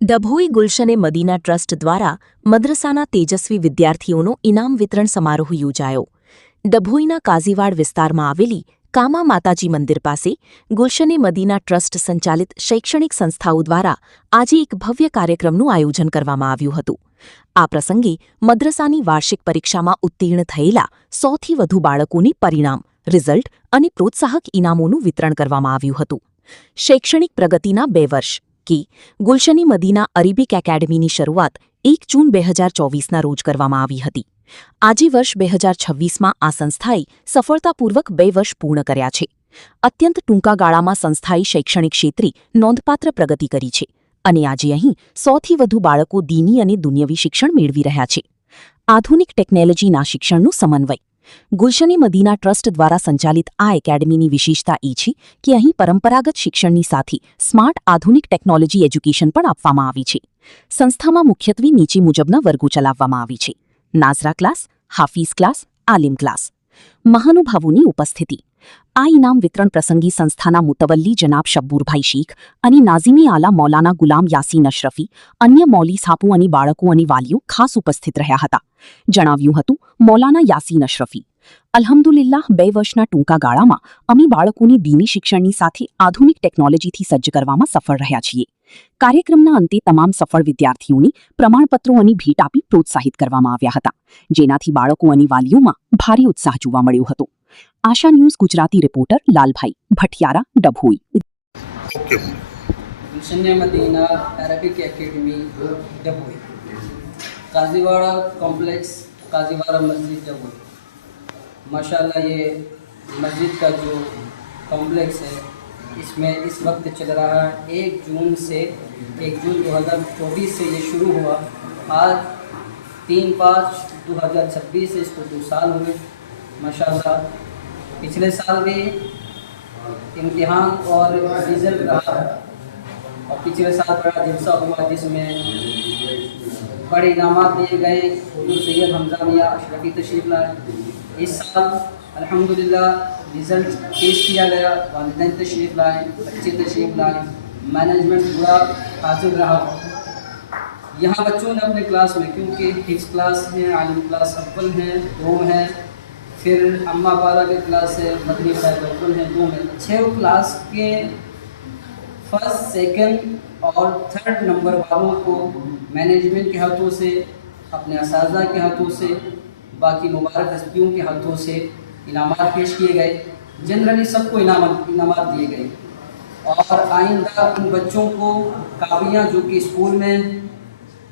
Dabhoi ગુલશને Medina trust દ્વારા મદ્રસાના તેજસ્વી વિદ્યાર્થીઓનો ઇનામ વિતરણ સમારોહ યોજાયો. ડભોઈના કાઝીવાડ વિસ્તારમાં આવેલી કામા માતાજી મંદિર પાસે ગુલશને મદીના ટ્રસ્ટ સંચાલિત શૈક્ષણિક સંસ્થાઓ દ્વારા આજે એક ભવ્ય કાર્યક્રમનું આયોજન કરવામાં આવ્યું હતું. આ પ્રસંગે મદ્રસાની વાર્ષિક પરીક્ષામાં ઉત્તીર્ણ થયેલા 100થી વધુ બાળકોને પરિણામ, રિઝલ્ટ અને પ્રોત્સાહક ઇનામોનું વિતરણ કરવામાં આવ્યું હતું. શૈક્ષણિક પ્રગતિના 2 વર્ષ કે ગુલશને મદીના અરેબિક એકેડમીની શરૂઆત 1 જૂન 2024ના રોજ કરવામાં આવી હતી. આજે વર્ષ 2026માં આ સંસ્થાએ સફળતાપૂર્વક 2 વર્ષ પૂર્ણ કર્યા છે. અત્યંત ટૂંકા ગાળામાં સંસ્થાએ શૈક્ષણિક ક્ષેત્રે નોંધપાત્ર પ્રગતિ કરી છે અને આજે અહીં 100થી વધુ બાળકો દીની અને દુનિયવી શિક્ષણ મેળવી રહ્યા છે. આધુનિક ટેકનોલોજીના શિક્ષણનું સમન્વય. ગુલશને મદીના ટ્રસ્ટ દ્વારા સંચાલિત આ એકેડમીની વિશેષતા એ છે કે અહીં પરંપરાગત શિક્ષણની સાથે સ્માર્ટ આધુનિક ટેકનોલોજી એજ્યુકેશન પણ આપવામાં આવી છે. સંસ્થામાં મુખ્યત્વે નીચે મુજબના વર્ગો ચલાવવામાં આવી છે: નાઝરા ક્લાસ, હાફીઝ ક્લાસ, આલિમ ક્લાસ. મહાનુભાવોની ઉપસ્થિતિ. આ ઇનામ વિતરણ પ્રસંગે સંસ્થાના મુતવલ્લી જનાબ શબ્બુરભાઈ શેખ અને નાઝીમી આલા મૌલાના ગુલામ યાસીન અશરફી, અન્ય મૌલી સાપુ અને બાળકો અને વાલીઓ ખાસ ઉપસ્થિત રહ્યા હતા. જણાવ્યું હતું મૌલાના યાસીન અશરફી: અલ્હમ્દુલિલ્લાહ 2 વર્ષના ટૂંકા ગાળામાં અમે બાળકોને દીની શિક્ષણની સાથે આધુનિક ટેકનોલોજીથી સજ્જ કરવામાં સફળ રહ્યા છીએ. કાર્યક્રમના અંતે તમામ સફળ વિદ્યાર્થીઓને પ્રમાણપત્રો અને ભેટ આપી પ્રોત્સાહિત કરવામાં આવ્યા હતા, જેનાથી બાળકો અને વાલીઓમાં ભારે ઉત્સાહ જોવા મળ્યો હતો. Aasha news Gujarati reporter Lalbhai Bhatiyara, Dabhoi. Gulshane Madina Arabic academy Dabhoi, Kajiwada complex, Kajiwada मस्जिद डभोई. माशाल्लाह ये मस्जिद का जो कॉम्प्लेक्स है इसमें इस वक्त चल रहा है 1 जून 2024 से ये शुरू हुआ. आज 3/5/2026 से इसको 2 साल हुए. माशाल्लाह पिछले साल भी इम्तिहान और रिज़ल्ट रहा और पिछले साल बड़ा जलसा हुआ जिसमें बड़े इनामात दिए गए. हुजूर सैयद हमजा मियां अशरफी तशरीफ़ लाए. इस साल अल्हम्दुलिल्लाह रिज़ल्ट पेश किया गया. वालिदैन तशरीफ़ लाए, बच्चे तशरीफ़ लाए, मैनेजमेंट पूरा हाजिर रहा. यहाँ बच्चों ने अपने क्लास में, क्योंकि हिफ्ज़ क्लास है, आलिम क्लास अव्वल हैं, 2 हैं, फिर अम्मा वाला के क्लास है, मदनी साहब अव्वल हैं, 2 हैं. 6 क्लास के फर्स्ट, सेकंड और थर्ड नंबर वालों को मैनेजमेंट के हाथों से, अपने असातिज़ा के हाथों से, बाकी मुबारक हस्तियों के हाथों से इनामात पेश किए गए. जनरली सबको इनामात दिए गए और आइंदा उन बच्चों को कापियाँ जो कि स्कूल में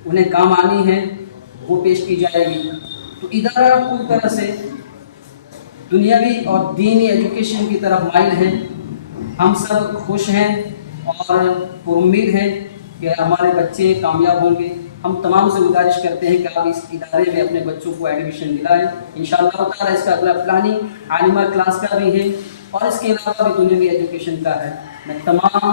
उन्हें काम आनी हैं वो पेश की जाएगी. तो इदारा पूरी तरह से दुनियावी और दीनी एजुकेशन की तरफ माइल हैं. हम सब खुश हैं और उम्मीद है कि हमारे बच्चे कामयाब होंगे. हम तमाम से गुजारिश करते हैं कि आप इस इदारे में अपने बच्चों को एडमिशन दिलाएं. इंशाअल्लाह ताला इसका अगला प्लानिंग आलिमा क्लास का भी है और इसके अलावा भी दुनियावी एजुकेशन का है. मैं तमाम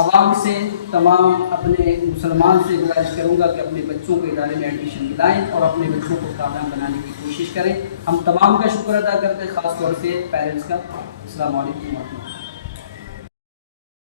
आवाम से, तमाम अपने मुसलमान से गुजारिश करूँगा कि अपने बच्चों को इदारे में एडमिशन दिलाएं और अपने बच्चों को कामयाब बनाने की कोशिश करें. हम तमाम का शुक्र अदा करते हैं, ख़ास तौर से पेरेंट्स का. अस्सलाम वालेकुम।